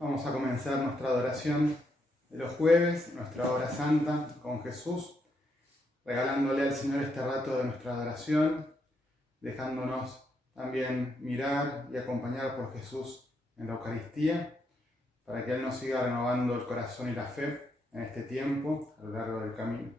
Vamos a comenzar nuestra adoración de los jueves, nuestra hora santa con Jesús, regalándole al Señor este rato de nuestra adoración, dejándonos también mirar y acompañar por Jesús en la Eucaristía, para que Él nos siga renovando el corazón y la fe en este tiempo, a lo largo del camino.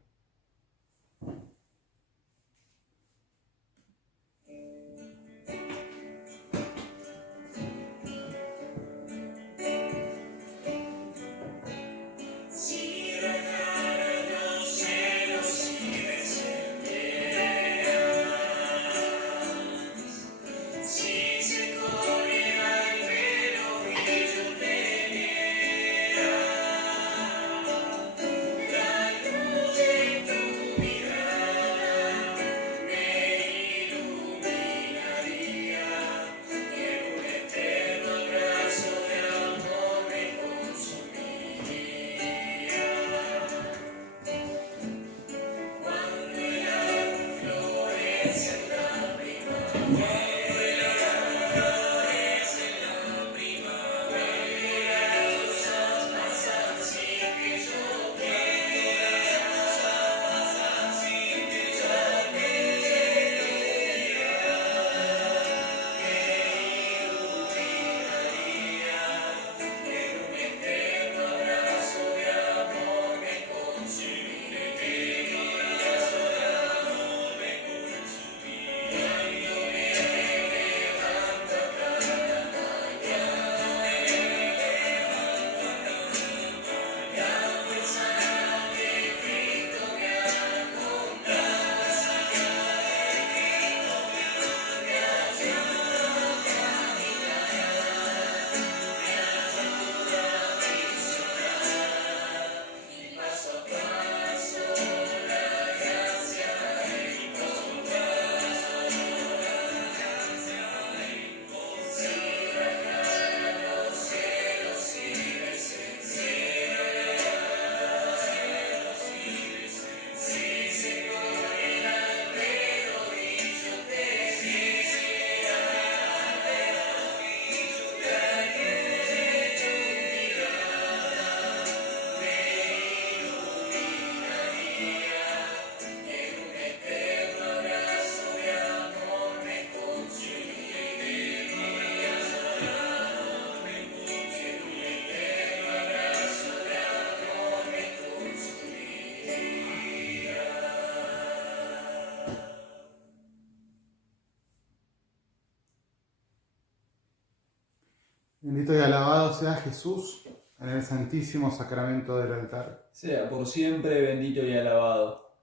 Bendito y alabado sea Jesús en el santísimo sacramento del altar. Sea por siempre bendito y alabado.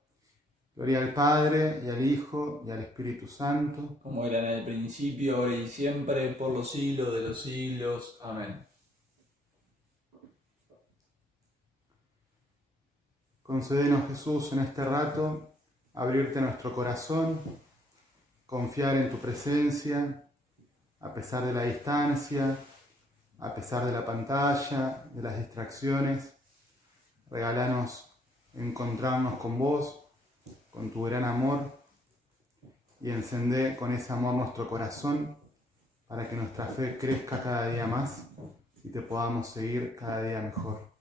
Gloria al Padre, y al Hijo, y al Espíritu Santo. Como era en el principio, ahora y siempre, por los siglos de los siglos. Amén. Concédenos, Jesús, en este rato, abrirte nuestro corazón, confiar en tu presencia, a pesar de la distancia, a pesar de la pantalla, de las distracciones. Regálanos encontrarnos con vos, con tu gran amor, y encendé con ese amor nuestro corazón para que nuestra fe crezca cada día más y te podamos seguir cada día mejor.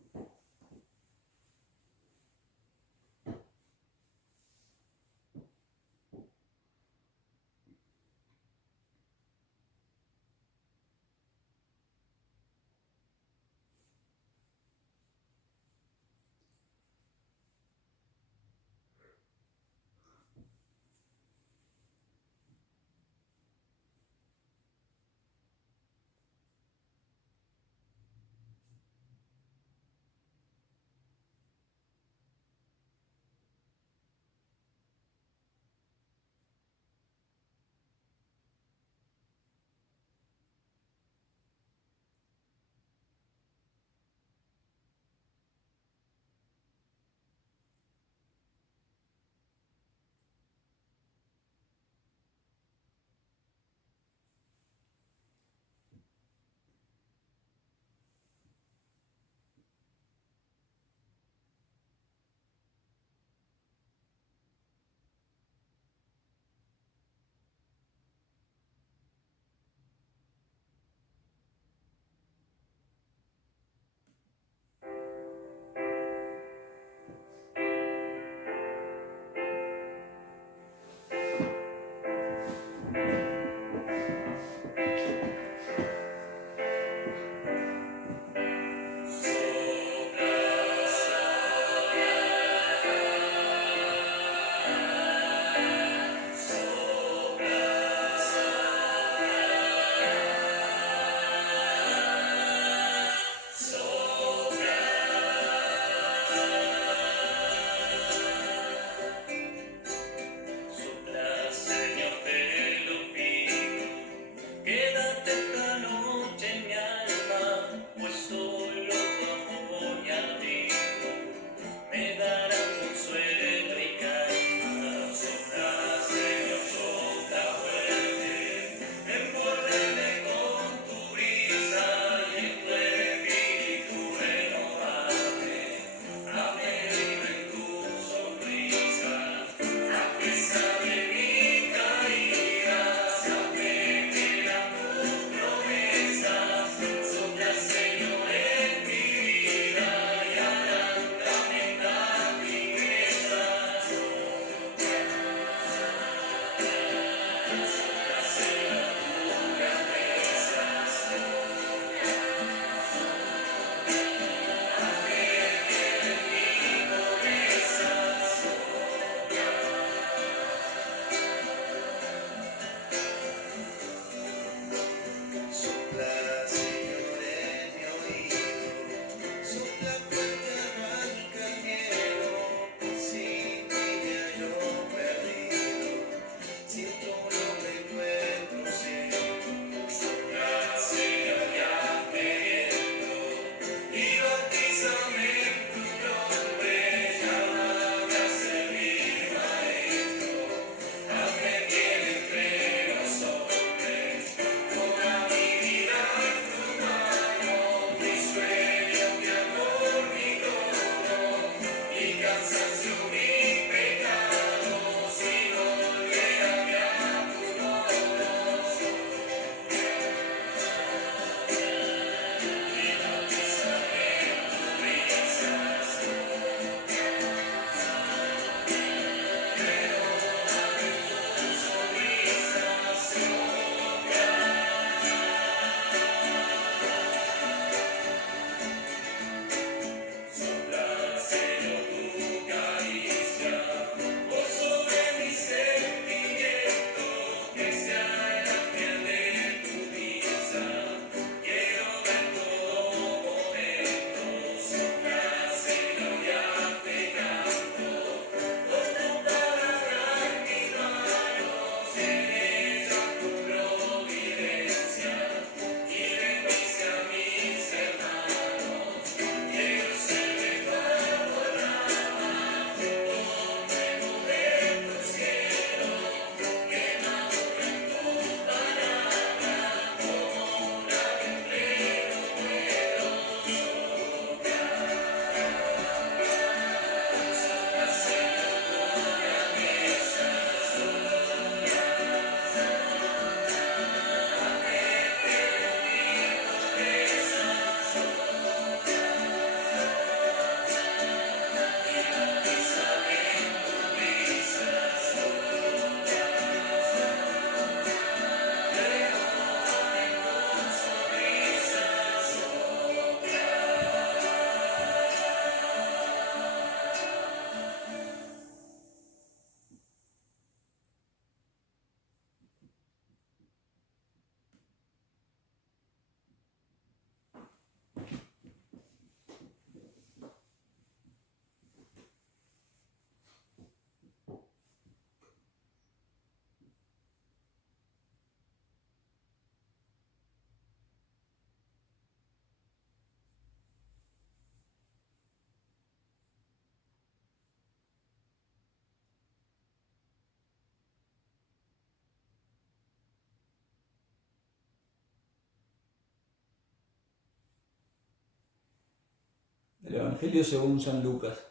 Del Evangelio según San Lucas.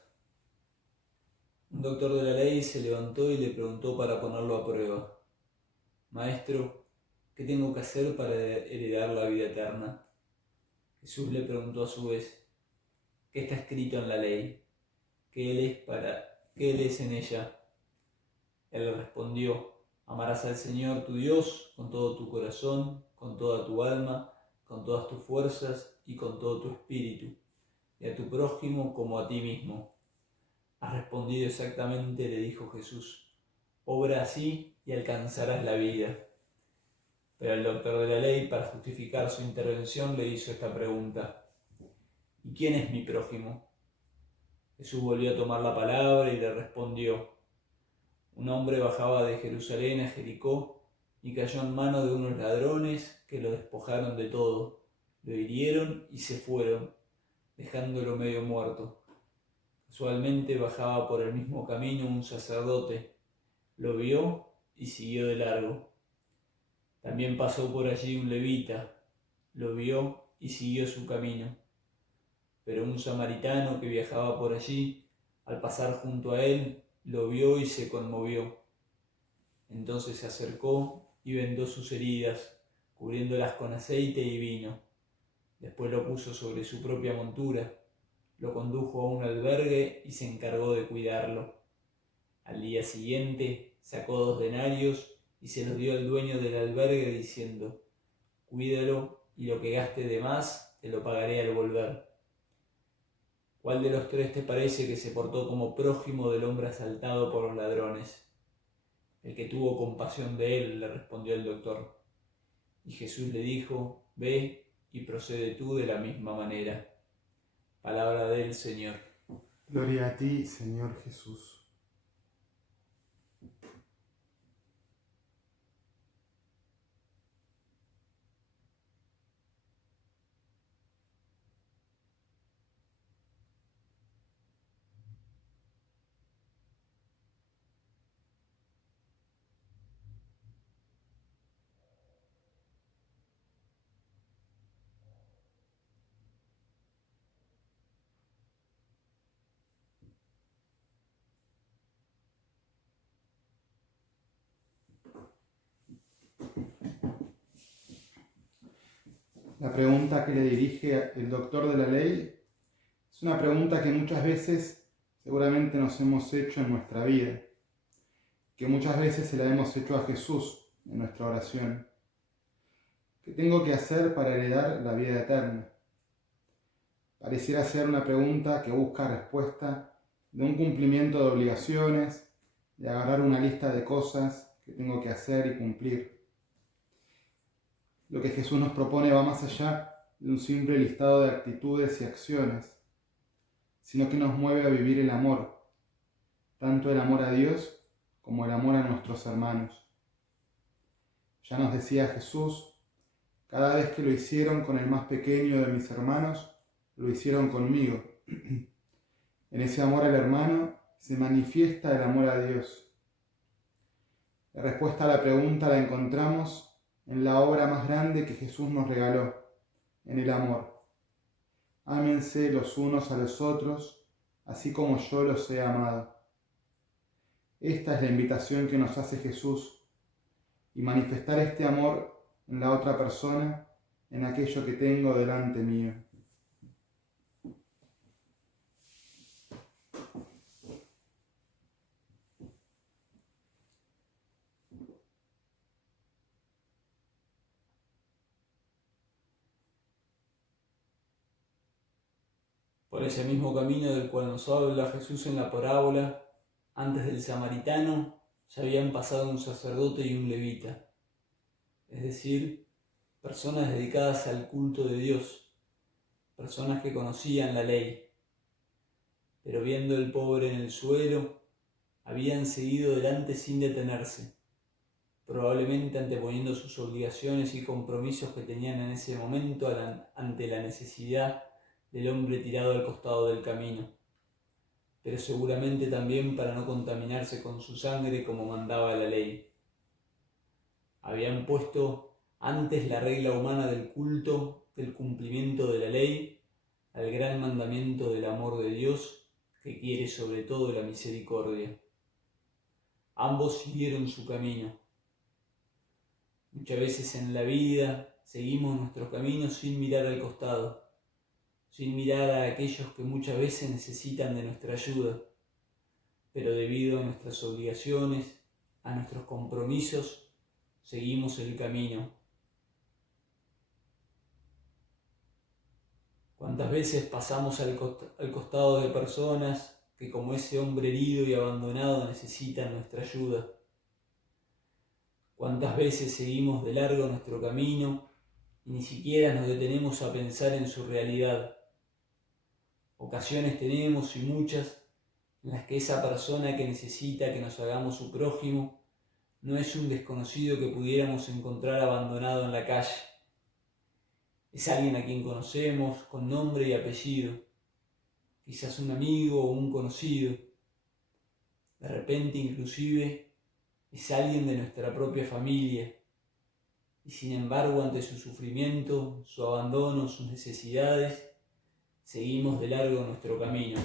Un doctor de la ley se levantó y le preguntó para ponerlo a prueba: Maestro, ¿qué tengo que hacer para heredar la vida eterna? Jesús le preguntó a su vez: ¿qué está escrito en la ley? ¿Qué lees en ella? Él le respondió: amarás al Señor tu Dios con todo tu corazón, con toda tu alma, con todas tus fuerzas y con todo tu espíritu, y a tu prójimo como a ti mismo. Has respondido exactamente, le dijo Jesús. Obra así y alcanzarás la vida. Pero el doctor de la ley, para justificar su intervención, le hizo esta pregunta: ¿y quién es mi prójimo? Jesús volvió a tomar la palabra y le respondió: un hombre bajaba de Jerusalén a Jericó y cayó en manos de unos ladrones que lo despojaron de todo, lo hirieron y se fueron, dejándolo medio muerto. Casualmente bajaba por el mismo camino un sacerdote, lo vio y siguió de largo. También pasó por allí un levita, lo vio y siguió su camino. Pero un samaritano que viajaba por allí, al pasar junto a él, lo vio y se conmovió. Entonces se acercó y vendó sus heridas, cubriéndolas con aceite y vino. Después lo puso sobre su propia montura, lo condujo a un albergue y se encargó de cuidarlo. Al día siguiente sacó 2 denarios y se los dio al dueño del albergue diciendo: cuídalo y lo que gaste de más te lo pagaré al volver. ¿Cuál de los 3 te parece que se portó como prójimo del hombre asaltado por los ladrones? El que tuvo compasión de él, le respondió el doctor. Y Jesús le dijo: ve y procede tú de la misma manera. Palabra del Señor. Gloria a ti, Señor Jesús. La pregunta que le dirige el doctor de la ley es una pregunta que muchas veces seguramente nos hemos hecho en nuestra vida, que muchas veces se la hemos hecho a Jesús en nuestra oración. ¿Qué tengo que hacer para heredar la vida eterna? Pareciera ser una pregunta que busca respuesta de un cumplimiento de obligaciones, de agarrar una lista de cosas que tengo que hacer y cumplir. Lo que Jesús nos propone va más allá de un simple listado de actitudes y acciones, sino que nos mueve a vivir el amor, tanto el amor a Dios como el amor a nuestros hermanos. Ya nos decía Jesús: cada vez que lo hicieron con el más pequeño de mis hermanos, lo hicieron conmigo. En ese amor al hermano se manifiesta el amor a Dios. La respuesta a la pregunta la encontramos en la obra más grande que Jesús nos regaló, en el amor. Ámense los unos a los otros, así como yo los he amado. Esta es la invitación que nos hace Jesús, y manifestar este amor en la otra persona, en aquello que tengo delante mío. Por ese mismo camino del cual nos habla Jesús en la parábola, antes del samaritano ya habían pasado un sacerdote y un levita, es decir, personas dedicadas al culto de Dios, personas que conocían la ley, pero viendo al pobre en el suelo, habían seguido delante sin detenerse, probablemente anteponiendo sus obligaciones y compromisos que tenían en ese momento ante la necesidad del hombre tirado al costado del camino, pero seguramente también para no contaminarse con su sangre como mandaba la ley. Habían puesto antes la regla humana del culto, del cumplimiento de la ley, al gran mandamiento del amor de Dios, que quiere sobre todo la misericordia. Ambos siguieron su camino. Muchas veces en la vida seguimos nuestros caminos sin mirar al costado, sin mirar a aquellos que muchas veces necesitan de nuestra ayuda, pero debido a nuestras obligaciones, a nuestros compromisos, seguimos el camino. ¿Cuántas veces pasamos al costado de personas que, como ese hombre herido y abandonado, necesitan nuestra ayuda? ¿Cuántas veces seguimos de largo nuestro camino y ni siquiera nos detenemos a pensar en su realidad? Ocasiones tenemos, y muchas, en las que esa persona que necesita que nos hagamos su prójimo no es un desconocido que pudiéramos encontrar abandonado en la calle. Es alguien a quien conocemos con nombre y apellido, quizás un amigo o un conocido. De repente, inclusive, es alguien de nuestra propia familia. Y sin embargo, ante su sufrimiento, su abandono, sus necesidades, seguimos de largo nuestro camino.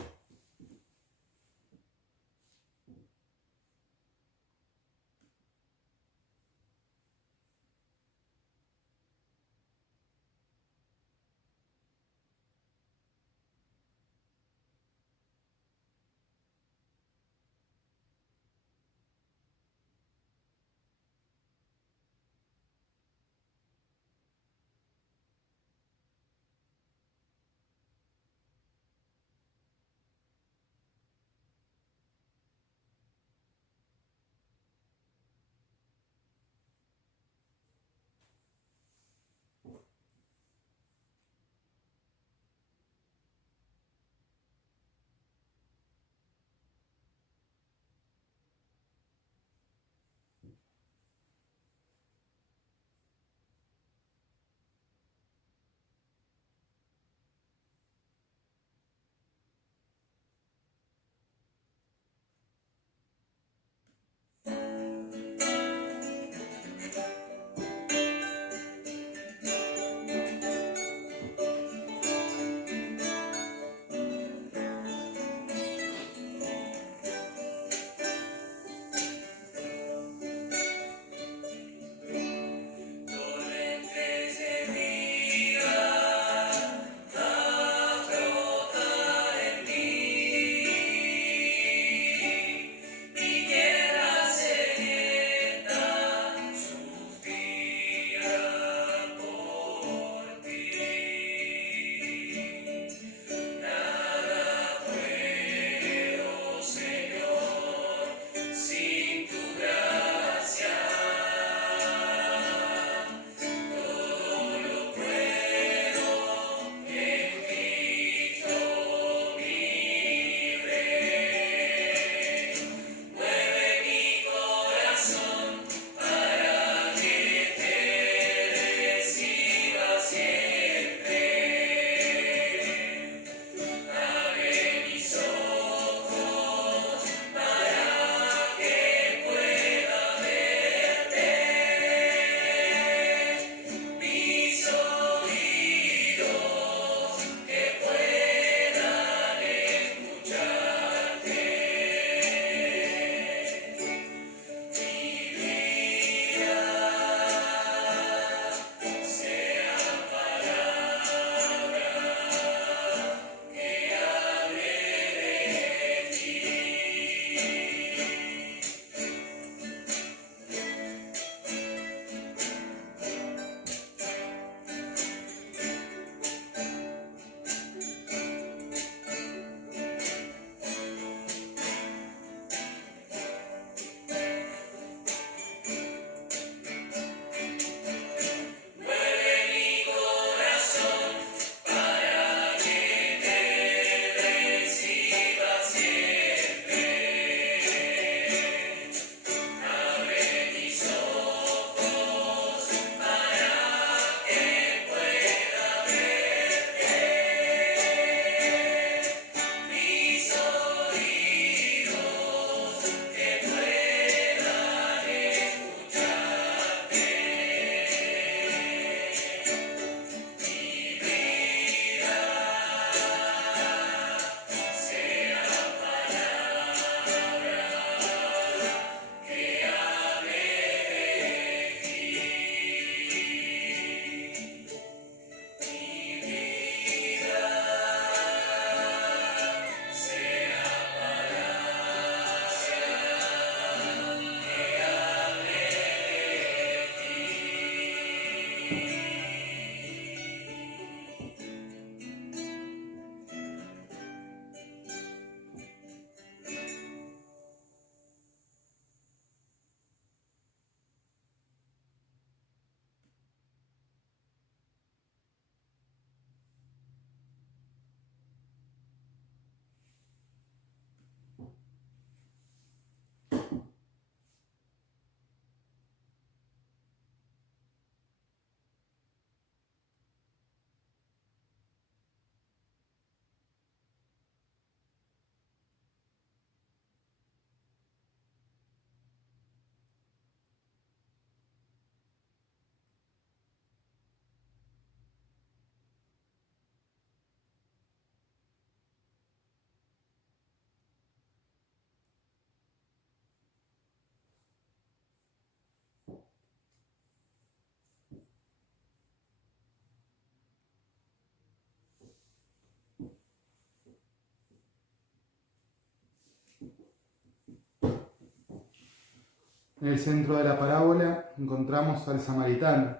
En el centro de la parábola encontramos al samaritano,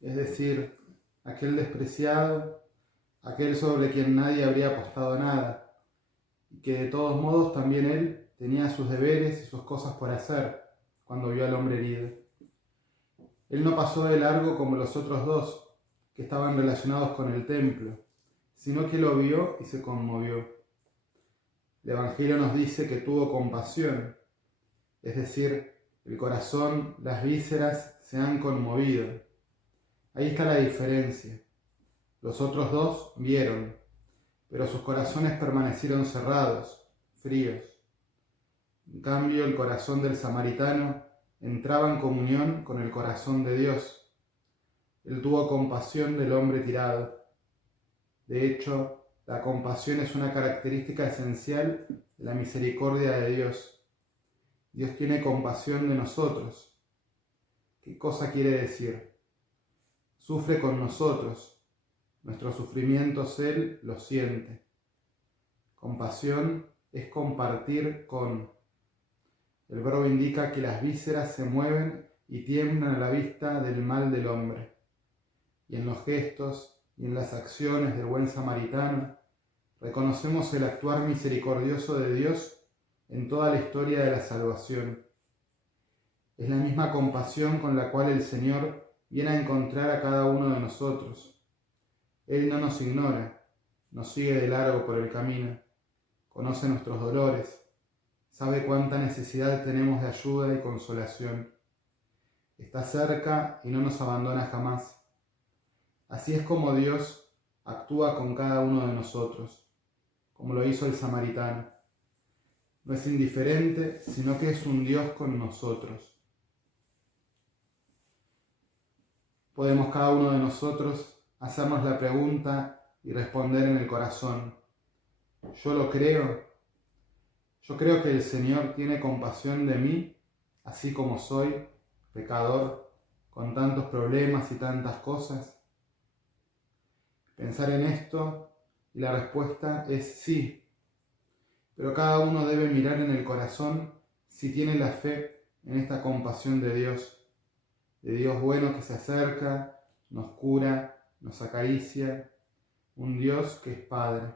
es decir, aquel despreciado, aquel sobre quien nadie habría apostado nada, y que de todos modos también él tenía sus deberes y sus cosas por hacer cuando vio al hombre herido. Él no pasó de largo como los otros dos, que estaban relacionados con el templo, sino que lo vio y se conmovió. El Evangelio nos dice que tuvo compasión, es decir, el corazón, las vísceras se han conmovido. Ahí está la diferencia. Los otros dos vieron, pero sus corazones permanecieron cerrados, fríos. En cambio, el corazón del samaritano entraba en comunión con el corazón de Dios. Él tuvo compasión del hombre tirado. De hecho, la compasión es una característica esencial de la misericordia de Dios. Dios tiene compasión de nosotros. ¿Qué cosa quiere decir? Sufre con nosotros. Nuestros sufrimientos Él los siente. Compasión es compartir con. El verbo indica que las vísceras se mueven y tiemblan a la vista del mal del hombre. Y en los gestos y en las acciones del buen samaritano reconocemos el actuar misericordioso de Dios en toda la historia de la salvación. Es la misma compasión con la cual el Señor viene a encontrar a cada uno de nosotros. Él no nos ignora, nos sigue de largo por el camino, conoce nuestros dolores, sabe cuánta necesidad tenemos de ayuda y consolación. Está cerca y no nos abandona jamás. Así es como Dios actúa con cada uno de nosotros, como lo hizo el samaritano. No es indiferente, sino que es un Dios con nosotros. Podemos cada uno de nosotros hacernos la pregunta y responder en el corazón: ¿yo lo creo? ¿Yo creo que el Señor tiene compasión de mí, así como soy, pecador, con tantos problemas y tantas cosas? Pensar en esto y la respuesta es sí, pero cada uno debe mirar en el corazón si tiene la fe en esta compasión de Dios bueno que se acerca, nos cura, nos acaricia, un Dios que es Padre.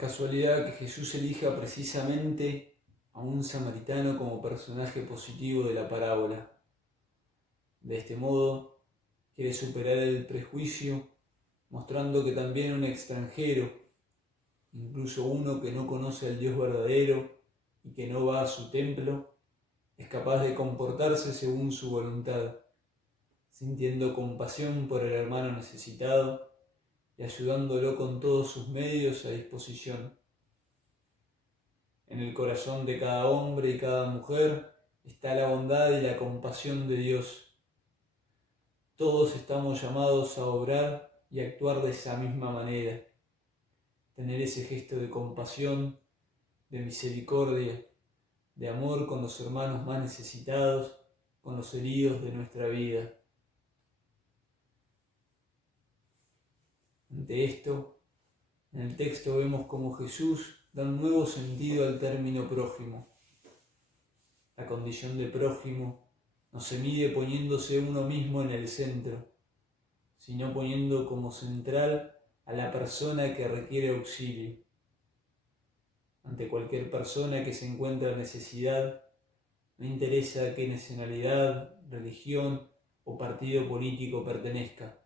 casualidad que Jesús elija precisamente a un samaritano como personaje positivo de la parábola. De este modo, quiere superar el prejuicio, mostrando que también un extranjero, incluso uno que no conoce al Dios verdadero y que no va a su templo, es capaz de comportarse según su voluntad, sintiendo compasión por el hermano necesitado y ayudándolo con todos sus medios a disposición. En el corazón de cada hombre y cada mujer está la bondad y la compasión de Dios. Todos estamos llamados a obrar y actuar de esa misma manera, tener ese gesto de compasión, de misericordia, de amor con los hermanos más necesitados, con los heridos de nuestra vida. Ante esto, en el texto vemos cómo Jesús da un nuevo sentido al término prójimo. La condición de prójimo no se mide poniéndose uno mismo en el centro, sino poniendo como central a la persona que requiere auxilio. Ante cualquier persona que se encuentra en necesidad, no interesa a qué nacionalidad, religión o partido político pertenezca.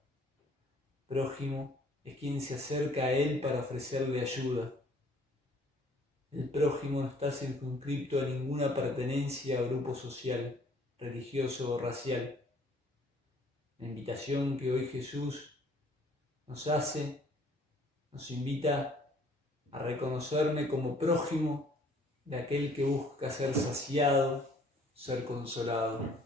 Prójimo es quien se acerca a él para ofrecerle ayuda. El prójimo no está circunscrito a ninguna pertenencia a grupo social, religioso o racial. La invitación que hoy Jesús nos hace, nos invita a reconocerme como prójimo de aquel que busca ser saciado, ser consolado.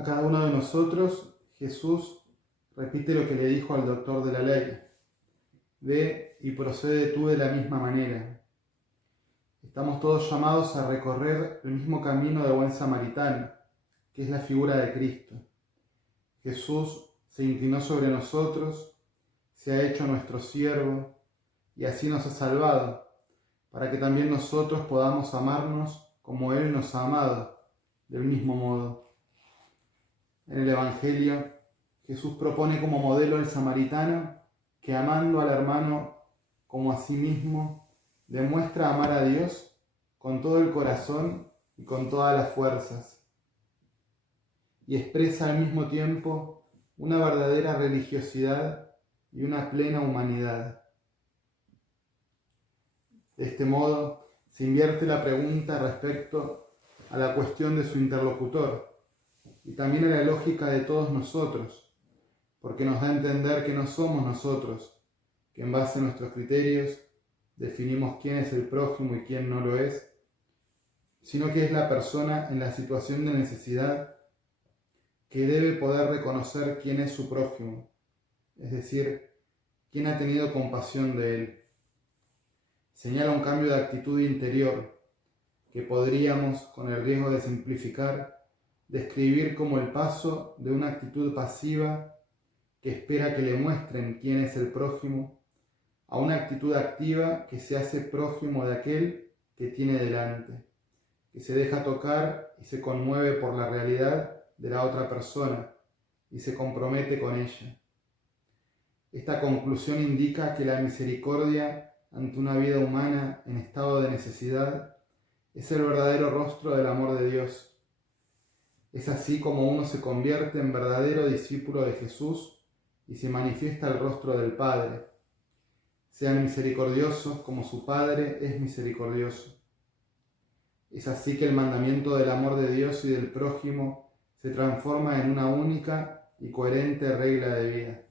A cada uno de nosotros, Jesús repite lo que le dijo al doctor de la ley: ve y procede tú de la misma manera. Estamos todos llamados a recorrer el mismo camino de buen samaritano, que es la figura de Cristo. Jesús se inclinó sobre nosotros, se ha hecho nuestro siervo y así nos ha salvado, para que también nosotros podamos amarnos como Él nos ha amado, del mismo modo. En el Evangelio, Jesús propone como modelo al samaritano que, amando al hermano como a sí mismo, demuestra amar a Dios con todo el corazón y con todas las fuerzas, y expresa al mismo tiempo una verdadera religiosidad y una plena humanidad. De este modo, se invierte la pregunta respecto a la cuestión de su interlocutor y también a la lógica de todos nosotros, porque nos da a entender que no somos nosotros, que en base a nuestros criterios definimos quién es el prójimo y quién no lo es, sino que es la persona en la situación de necesidad que debe poder reconocer quién es su prójimo, es decir, quién ha tenido compasión de él. Señala un cambio de actitud interior que podríamos, con el riesgo de simplificar, describir como el paso de una actitud pasiva que espera que le muestren quién es el prójimo, a una actitud activa que se hace prójimo de aquel que tiene delante, que se deja tocar y se conmueve por la realidad de la otra persona y se compromete con ella. Esta conclusión indica que la misericordia ante una vida humana en estado de necesidad es el verdadero rostro del amor de Dios. Es así como uno se convierte en verdadero discípulo de Jesús y se manifiesta el rostro del Padre. Sean misericordiosos como su Padre es misericordioso. Es así que el mandamiento del amor de Dios y del prójimo se transforma en una única y coherente regla de vida.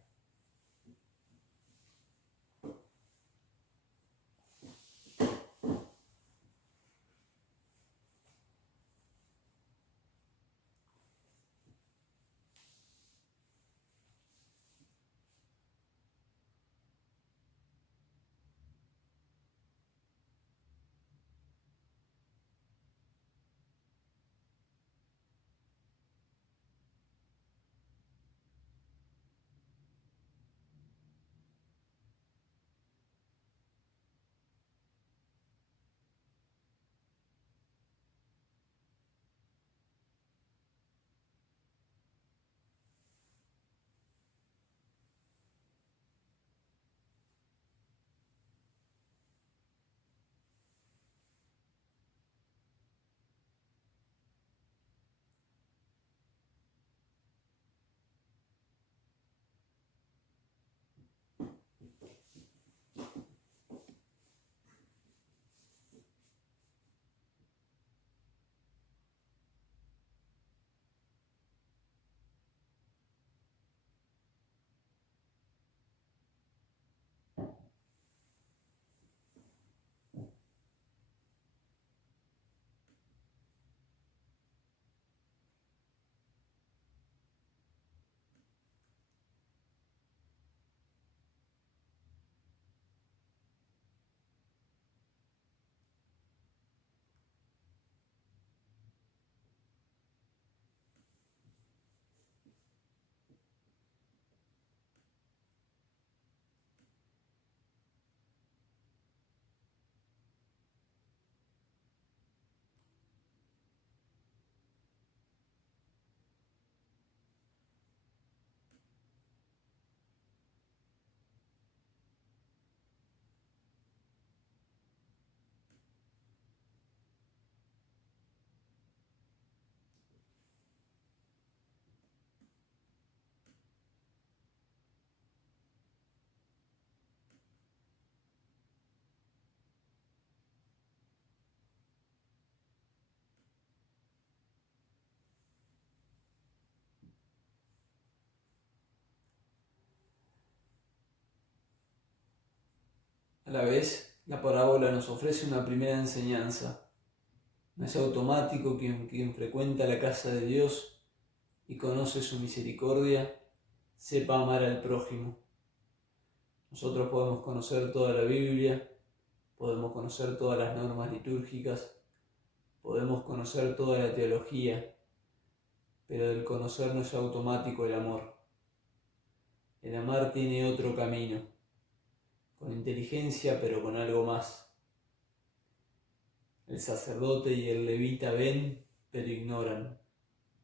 A la vez, la parábola nos ofrece una primera enseñanza. No es automático que quien frecuenta la casa de Dios y conoce su misericordia, sepa amar al prójimo. Nosotros podemos conocer toda la Biblia, podemos conocer todas las normas litúrgicas, podemos conocer toda la teología, pero del conocer no es automático el amor. El amar tiene otro camino, con inteligencia pero con algo más. El sacerdote y el levita ven, pero ignoran,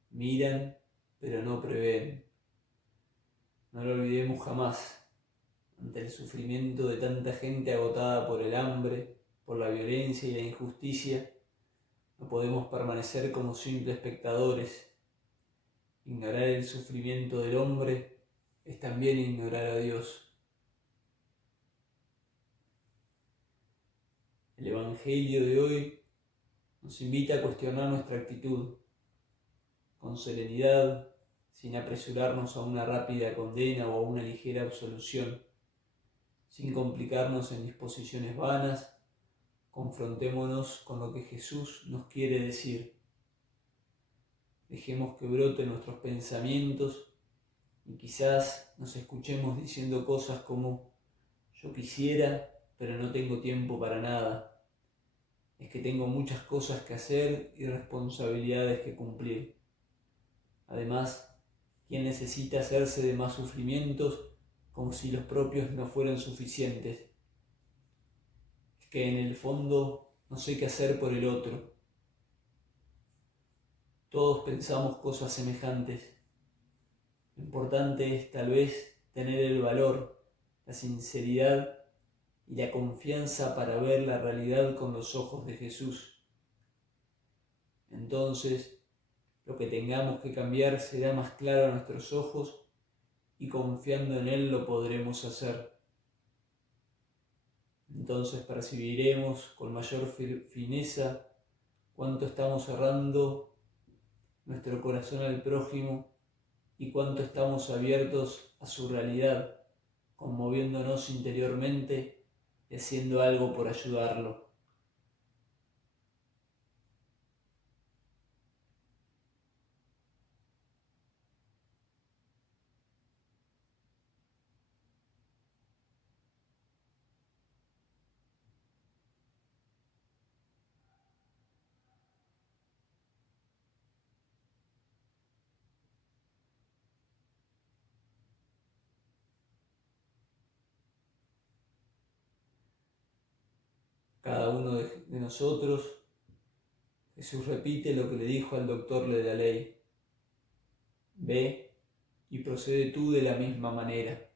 miran, pero no prevén. No lo olvidemos jamás. Ante el sufrimiento de tanta gente agotada por el hambre, por la violencia y la injusticia, no podemos permanecer como simples espectadores. Ignorar el sufrimiento del hombre es también ignorar a Dios. El Evangelio de hoy nos invita a cuestionar nuestra actitud, con serenidad, sin apresurarnos a una rápida condena o a una ligera absolución. Sin complicarnos en disposiciones vanas, confrontémonos con lo que Jesús nos quiere decir. Dejemos que broten nuestros pensamientos y quizás nos escuchemos diciendo cosas como: yo quisiera, pero no tengo tiempo para nada. Es que tengo muchas cosas que hacer y responsabilidades que cumplir. Además, ¿quién necesita hacerse de más sufrimientos como si los propios no fueran suficientes? Es que en el fondo no sé qué hacer por el otro. Todos pensamos cosas semejantes. Lo importante es tal vez tener el valor, la sinceridad y la confianza para ver la realidad con los ojos de Jesús. Entonces, lo que tengamos que cambiar será más claro a nuestros ojos y confiando en Él lo podremos hacer. Entonces percibiremos con mayor fineza cuánto estamos cerrando nuestro corazón al prójimo y cuánto estamos abiertos a su realidad, conmoviéndonos interiormente y haciendo algo por ayudarlo. Cada uno de nosotros, Jesús repite lo que le dijo al doctor de la ley: ve y procede tú de la misma manera.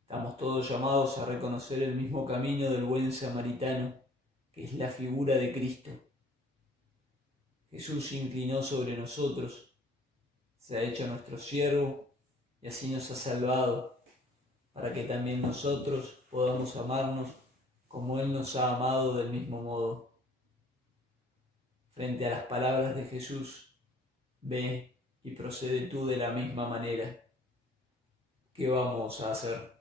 Estamos todos llamados a reconocer el mismo camino del buen samaritano, que es la figura de Cristo. Jesús se inclinó sobre nosotros, se ha hecho nuestro siervo y así nos ha salvado, para que también nosotros podamos amarnos como Él nos ha amado del mismo modo. Frente a las palabras de Jesús, ve y procede tú de la misma manera. ¿Qué vamos a hacer?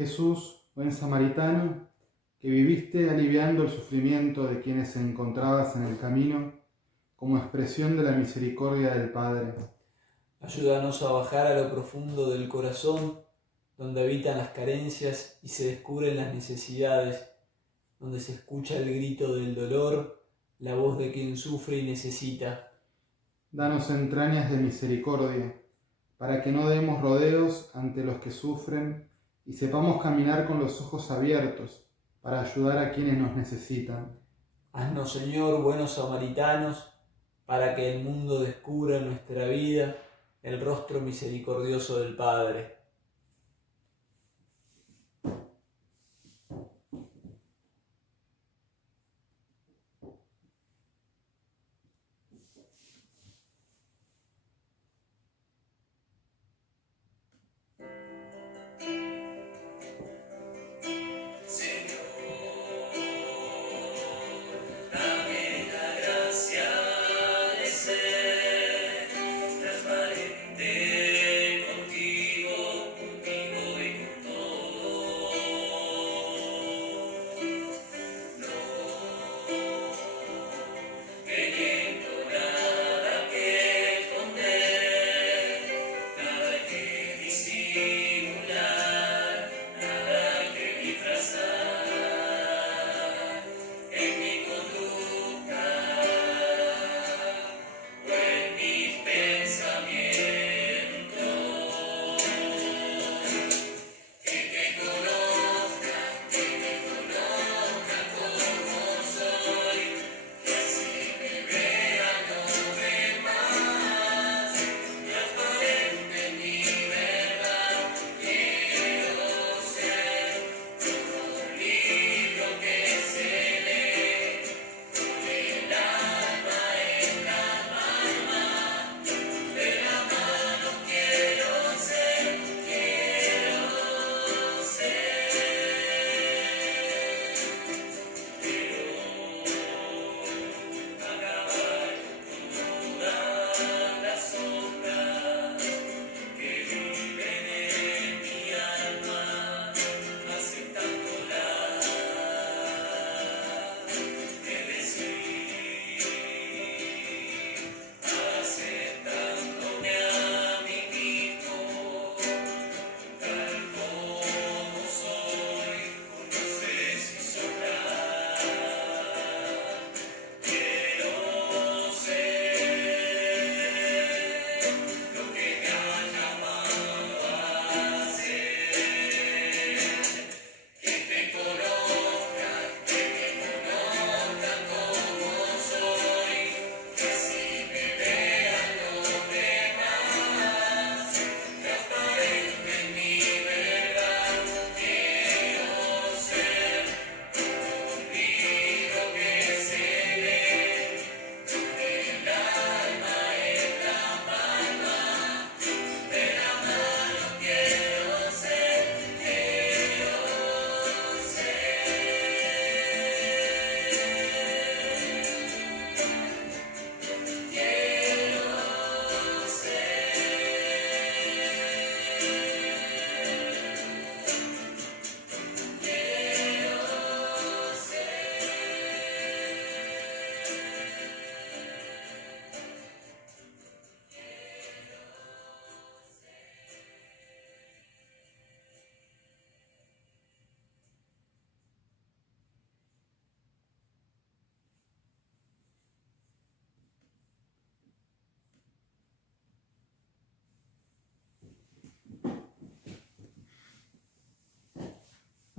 Jesús, buen samaritano, que viviste aliviando el sufrimiento de quienes encontrabas en el camino como expresión de la misericordia del Padre. Ayúdanos a bajar a lo profundo del corazón, donde habitan las carencias y se descubren las necesidades, donde se escucha el grito del dolor, la voz de quien sufre y necesita. Danos entrañas de misericordia, para que no demos rodeos ante los que sufren y sepamos caminar con los ojos abiertos para ayudar a quienes nos necesitan. Haznos, Señor, buenos samaritanos, para que el mundo descubra en nuestra vida el rostro misericordioso del Padre.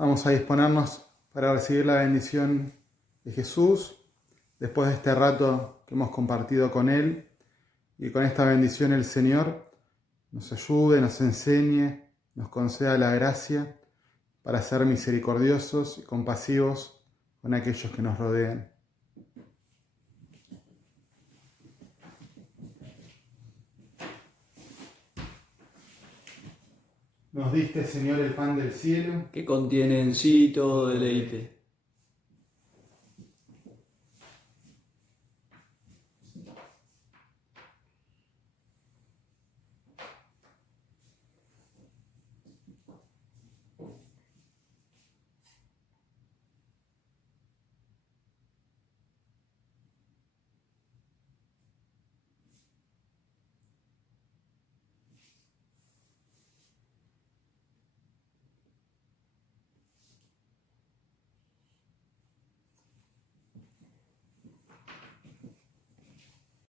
Vamos a disponernos para recibir la bendición de Jesús después de este rato que hemos compartido con Él, y con esta bendición el Señor nos ayude, nos enseñe, nos conceda la gracia para ser misericordiosos y compasivos con aquellos que nos rodean. Nos diste, Señor, el pan del cielo, que contiene en sí todo deleite.